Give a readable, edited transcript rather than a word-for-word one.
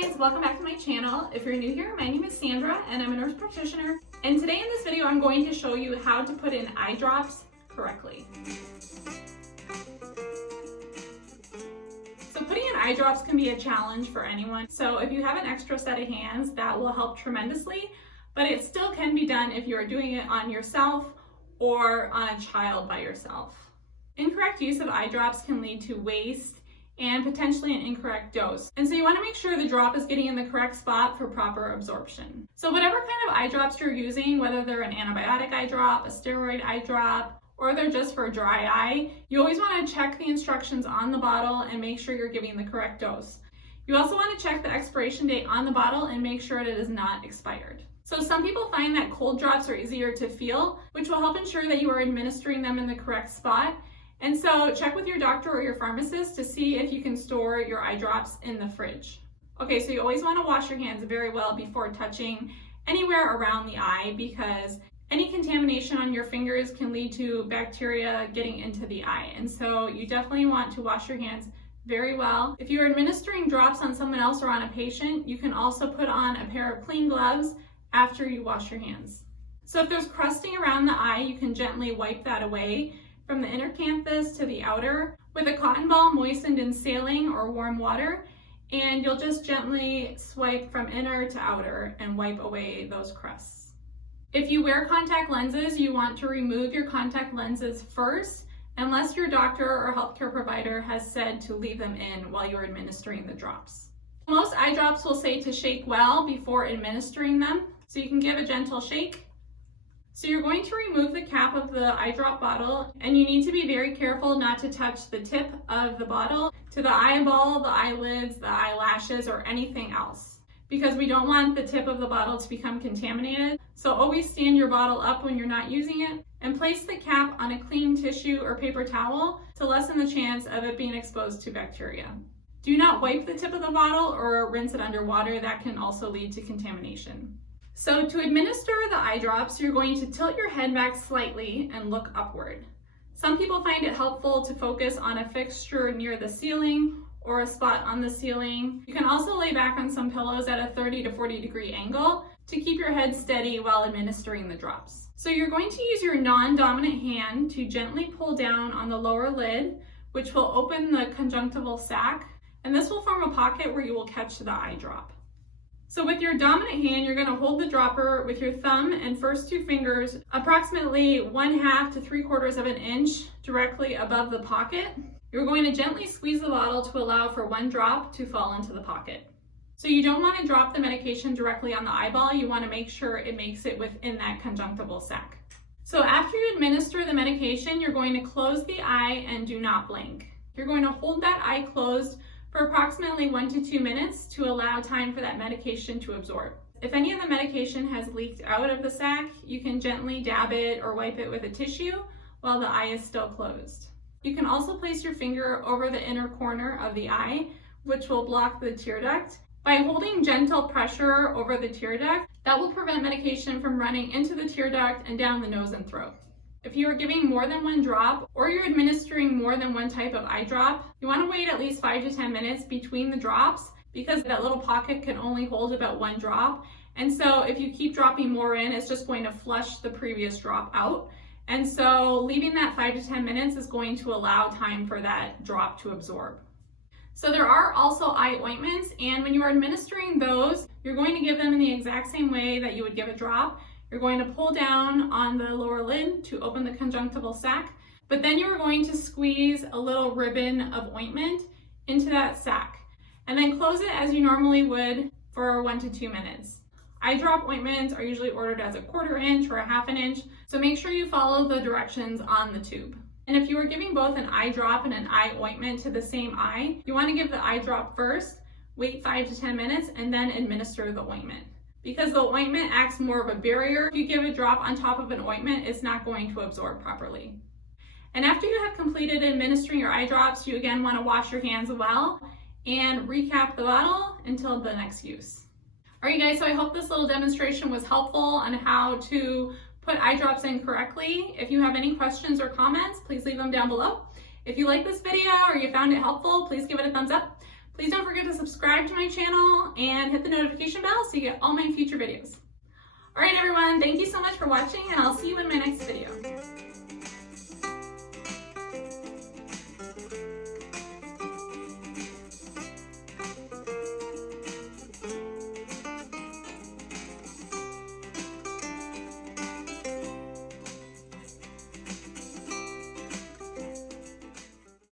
guys, welcome back to my channel. If you're new here, my name is Sandra and I'm a nurse practitioner. And today in this video, I'm going to show you how to put in eye drops correctly. So putting in eye drops can be a challenge for anyone. So if you have an extra set of hands, that will help tremendously, but it still can be done if you are doing it on yourself or on a child by yourself. Incorrect use of eye drops can lead to waste and potentially an incorrect dose. And so you want to make sure the drop is getting in the correct spot for proper absorption. So whatever kind of eye drops you're using, whether they're an antibiotic eye drop, a steroid eye drop, or they're just for dry eye, you always want to check the instructions on the bottle and make sure you're giving the correct dose. You also want to check the expiration date on the bottle and make sure that it is not expired. So some people find that cold drops are easier to feel, which will help ensure that you are administering them in the correct spot. And so check with your doctor or your pharmacist to see if you can store your eye drops in the fridge. Okay, so you always want to wash your hands very well before touching anywhere around the eye, because any contamination on your fingers can lead to bacteria getting into the eye. And so you definitely want to wash your hands very well. If you're administering drops on someone else or on a patient, you can also put on a pair of clean gloves after you wash your hands. So if there's crusting around the eye, you can gently wipe that away from the inner canthus to the outer with a cotton ball moistened in saline or warm water, and you'll just gently swipe from inner to outer and wipe away those crusts. If you wear contact lenses, you want to remove your contact lenses first, unless your doctor or healthcare provider has said to leave them in while you're administering the drops. Most eye drops will say to shake well before administering them, so you can give a gentle shake. So you're going to remove the cap of the eye drop bottle, and you need to be very careful not to touch the tip of the bottle to the eyeball, the eyelids, the eyelashes, or anything else, because we don't want the tip of the bottle to become contaminated. So always stand your bottle up when you're not using it, and place the cap on a clean tissue or paper towel to lessen the chance of it being exposed to bacteria. Do not wipe the tip of the bottle or rinse it under water. That can also lead to contamination. So to administer the eye drops, you're going to tilt your head back slightly and look upward. Some people find it helpful to focus on a fixture near the ceiling or a spot on the ceiling. You can also lay back on some pillows at a 30 to 40 degree angle to keep your head steady while administering the drops. So you're going to use your non-dominant hand to gently pull down on the lower lid, which will open the conjunctival sac, and this will form a pocket where you will catch the eye drop. So with your dominant hand, you're going to hold the dropper with your thumb and first two fingers approximately 1/2 to 3/4 of an inch directly above the pocket. You're going to gently squeeze the bottle to allow for one drop to fall into the pocket. So you don't want to drop the medication directly on the eyeball. You want to make sure it makes it within that conjunctival sac. So after you administer the medication, you're going to close the eye and do not blink. You're going to hold that eye closed for approximately 1 to 2 minutes to allow time for that medication to absorb. If any of the medication has leaked out of the sac, you can gently dab it or wipe it with a tissue while the eye is still closed. You can also place your finger over the inner corner of the eye, which will block the tear duct. By holding gentle pressure over the tear duct, that will prevent medication from running into the tear duct and down the nose and throat. If you are giving more than one drop or you're administering more than one type of eye drop, you want to wait at least 5 to 10 minutes between the drops, because that little pocket can only hold about one drop. And so if you keep dropping more in, it's just going to flush the previous drop out. And so leaving that 5 to 10 minutes is going to allow time for that drop to absorb. So there are also eye ointments, and when you are administering those, you're going to give them in the exact same way that you would give a drop. You're going to pull down on the lower lid to open the conjunctival sac, but then you're going to squeeze a little ribbon of ointment into that sac, and then close it as you normally would for 1 to 2 minutes. Eye drop ointments are usually ordered as a 1/4 inch or a 1/2 inch, so make sure you follow the directions on the tube. And if you are giving both an eye drop and an eye ointment to the same eye, you want to give the eye drop first, wait 5 to 10 minutes, and then administer the ointment. Because the ointment acts more of a barrier, if you give a drop on top of an ointment, it's not going to absorb properly. And after you have completed administering your eye drops, you again want to wash your hands well and recap the bottle until the next use. All right, guys, so I hope this little demonstration was helpful on how to put eye drops in correctly. If you have any questions or comments, please leave them down below. If you like this video or you found it helpful, please give it a thumbs up. Please don't forget to subscribe to my channel and hit the notification bell so you get all my future videos. All right, everyone, thank you so much for watching, and I'll see you in my next video.